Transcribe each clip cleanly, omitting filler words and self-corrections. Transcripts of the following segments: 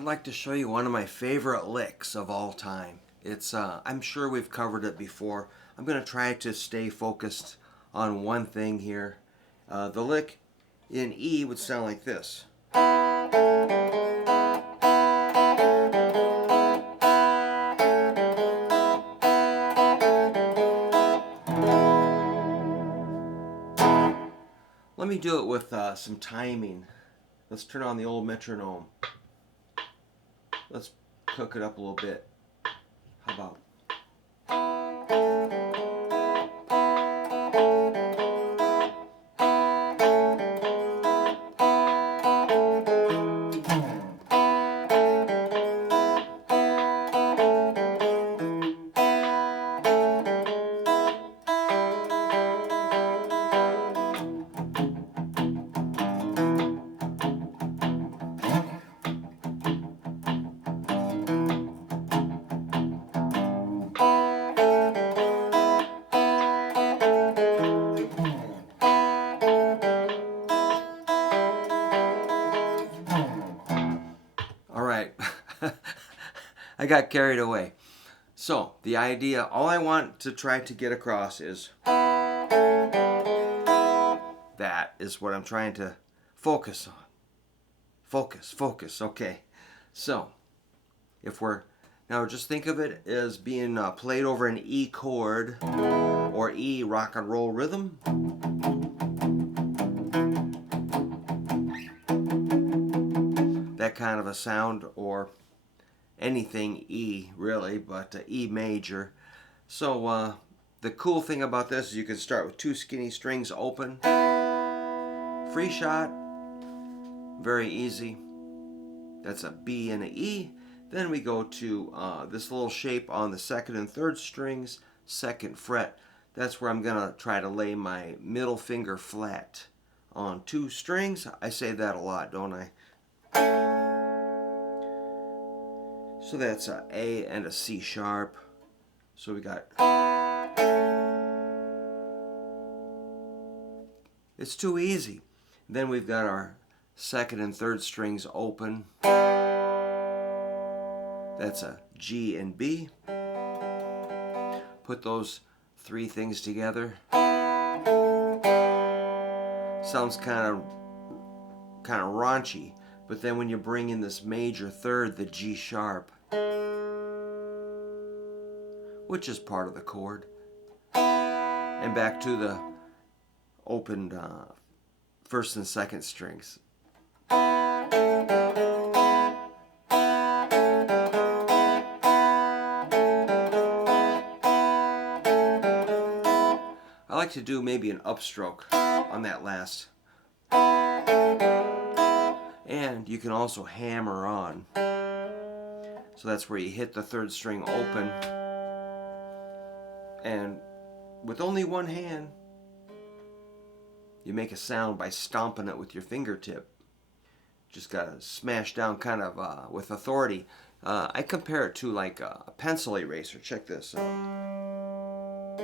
I'd like to show you one of my favorite licks of all time. I'm sure we've covered it before. I'm going to try to stay focused on one thing here. The lick in E would sound like this. Let me do it with some timing. Let's turn on the old metronome. Let's cook it up a little bit. How about? All right, I got carried away. So the idea, all I want to try to get across is that is what I'm trying to focus on. Focus. Okay. So if we're now just think of it as being played over an E chord or E rock and roll rhythm. That kind of a sound, or anything E really, but E major. So the cool thing about this is you can start with two skinny strings open, free shot, very easy. That's a B and an E. Then we go to this little shape on the second and third strings, second fret. That's where I'm gonna try to lay my middle finger flat on two strings. I say that a lot, don't I? So that's a A and a C sharp. So we got, it's too easy. Then we've got our second and third strings open. That's a G and B. Put those three things together. Sounds kind of raunchy, but then when you bring in this major third, the G sharp, which is part of the chord, and back to the opened first and second strings. I like to do maybe an upstroke on that last. And you can also hammer on. So that's where you hit the third string open. And with only one hand, you make a sound by stomping it with your fingertip. Just gotta smash down kind of with authority. I compare it to like a pencil eraser. Check this out.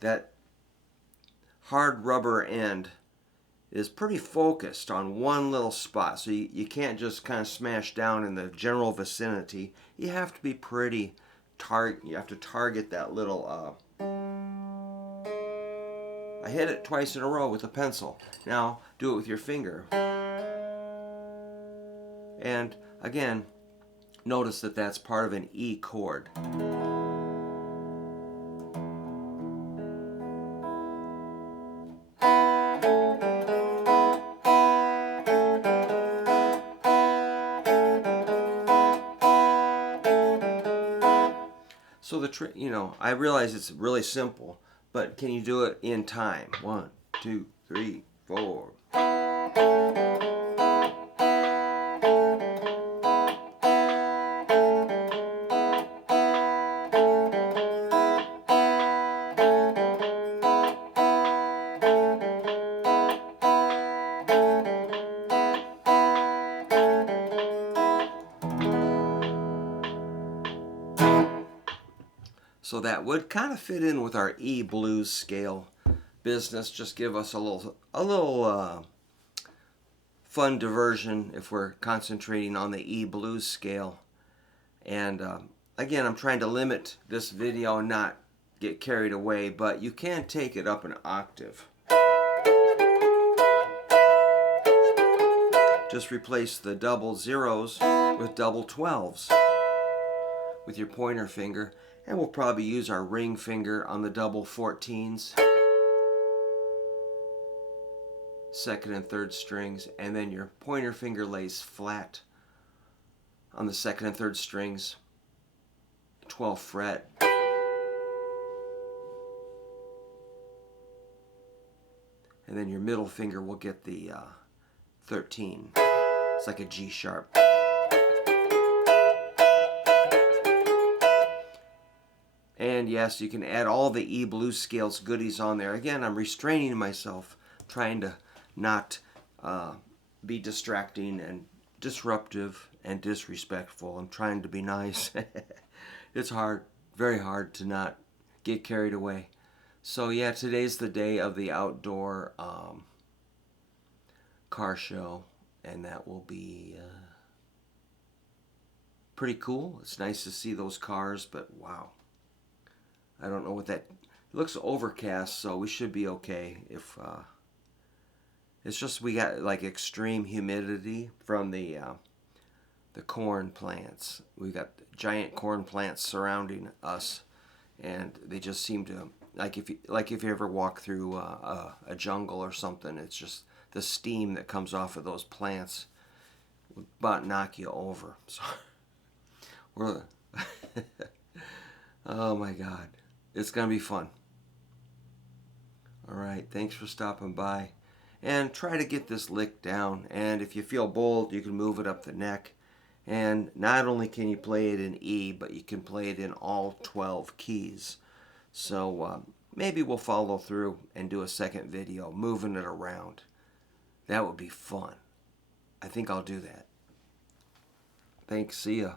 That hard rubber end is pretty focused on one little spot, so you can't just kind of smash down in the general vicinity. You have to be pretty you have to target that little I hit it twice in a row with a pencil. Now do it with your finger. And again, notice that that's part of an E chord. So the trick, I realize it's really simple, but can you do it in time? 1, 2, 3, 4. So that would kind of fit in with our E blues scale business. Just give us a little fun diversion if we're concentrating on the E blues scale. And again, I'm trying to limit this video and not get carried away, but you can take it up an octave. Just replace the double zeros with double 12s with your pointer finger, and we'll probably use our ring finger on the double 14s, second and third strings, and then your pointer finger lays flat on the second and third strings, 12th fret. And then your middle finger will get the 13. It's like a G sharp. And yes, you can add all the E blues scales goodies on there. Again, I'm restraining myself, trying to not be distracting and disruptive and disrespectful. I'm trying to be nice. It's hard, very hard to not get carried away. So yeah, today's the day of the outdoor car show, and that will be pretty cool. It's nice to see those cars, but wow. I don't know what that... It looks overcast, so we should be okay. If it's just we got like extreme humidity from the corn plants. We got giant corn plants surrounding us, and they just seem to, like if you ever walk through a jungle or something, it's just the steam that comes off of those plants would about knock you over. So we're oh my God. It's going to be fun. All right, thanks for stopping by. And try to get this lick down. And if you feel bold, you can move it up the neck. And not only can you play it in E, but you can play it in all 12 keys. So maybe we'll follow through and do a second video, moving it around. That would be fun. I think I'll do that. Thanks, see ya.